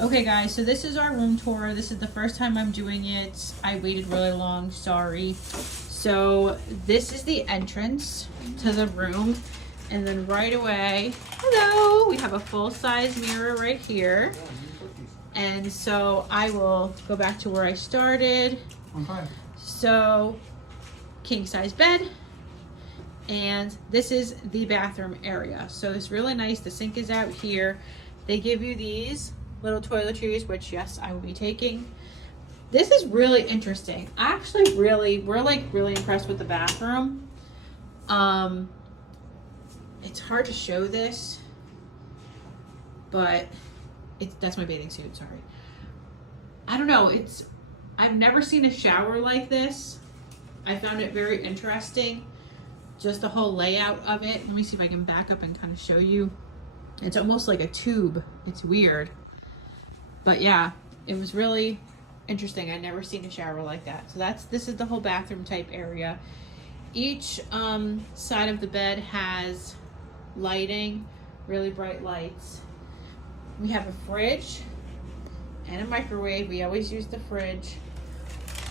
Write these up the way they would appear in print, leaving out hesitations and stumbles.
Okay guys, so this is our room tour. This is the first time I'm doing it. I waited really long, sorry. So this is the entrance to the room. And then right away, hello, we have a full-size mirror right here. And so I will go back to where I started. Okay. So, king-size bed. And this is the bathroom area. So it's really nice. The sink is out here. They give you these little toiletries, which yes, I will be taking. This is really interesting. Actually, we're like really impressed with the bathroom. It's hard to show this, but that's my bathing suit, sorry. I don't know, I've never seen a shower like this. I found it very interesting. Just the whole layout of it. Let me see if I can back up and kind of show you. It's almost like a tube. It's weird. But yeah, it was really interesting. I'd never seen a shower like that. So this is the whole bathroom type area. Each side of the bed has lighting, really bright lights. We have a fridge and a microwave. We always use the fridge.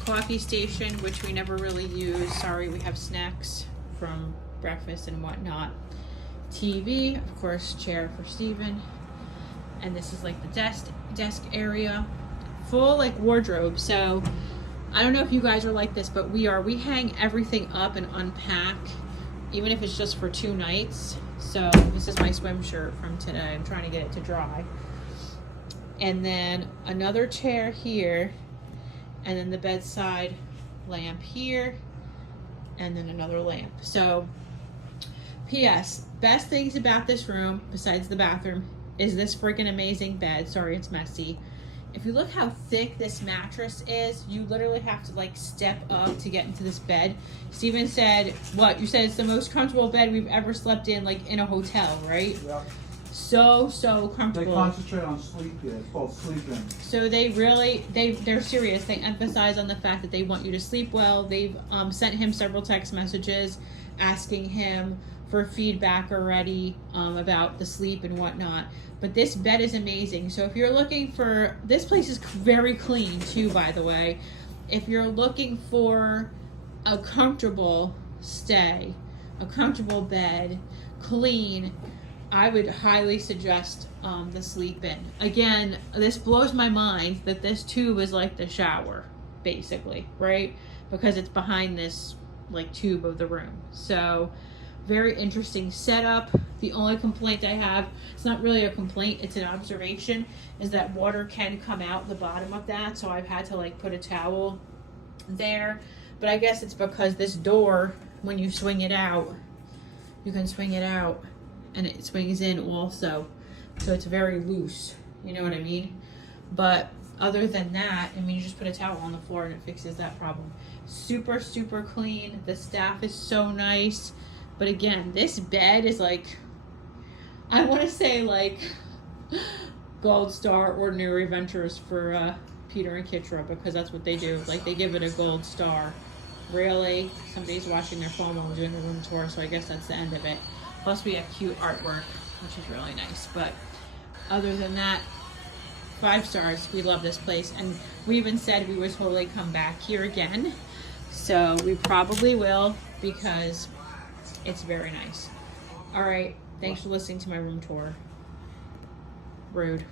Coffee station, which we never really use. Sorry, we have snacks from breakfast and whatnot. TV, of course, chair for Steven. And this is like the desk area. Full like wardrobe. So I don't know if you guys are like this, but we hang everything up and unpack, even if it's just for 2 nights. So this is my swim shirt from today. I'm trying to get it to dry. And then another chair here, and then the bedside lamp here, and then another lamp. So, P.S. Best things about this room, besides the bathroom, is this freaking amazing bed. Sorry, it's messy. If you look how thick this mattress is, you literally have to like step up to get into this bed. Steven said, what? You said it's the most comfortable bed we've ever slept in, like in a hotel, right? Yeah. So comfortable. They concentrate on sleep here. It's called sleeping. So they're serious. They emphasize on the fact that they want you to sleep well. They've sent him several text messages asking him for feedback already about the sleep and whatnot. But this bed is amazing. So if you're looking for, this place is very clean too, by the way. If you're looking for a comfortable stay, a comfortable bed, clean, I would highly suggest the sleep in. Again, this blows my mind that this tube is like the shower, basically, right? Because it's behind this like tube of the room. So very interesting setup. The only complaint I have, it's not really a complaint, it's an observation, is that water can come out the bottom of that. So I've had to like put a towel there. But I guess it's because this door, when you swing it out, you can swing it out and it swings in also. So it's very loose, you know what I mean? But other than that, I mean, you just put a towel on the floor and it fixes that problem. Super, super clean. The staff is so nice. But again, this bed is like, I want to say like gold star ordinary ventures for Peter and Kitra, because that's what they do. Like they give it a gold star. Really? Somebody's watching their phone while we're doing the room tour, so I guess that's the end of it. Plus we have cute artwork, which is really nice. But other than that, 5 stars. We love this place. And we even said we would totally come back here again. So we probably will, because it's very nice. All right. Thanks for listening to my room tour. Rude.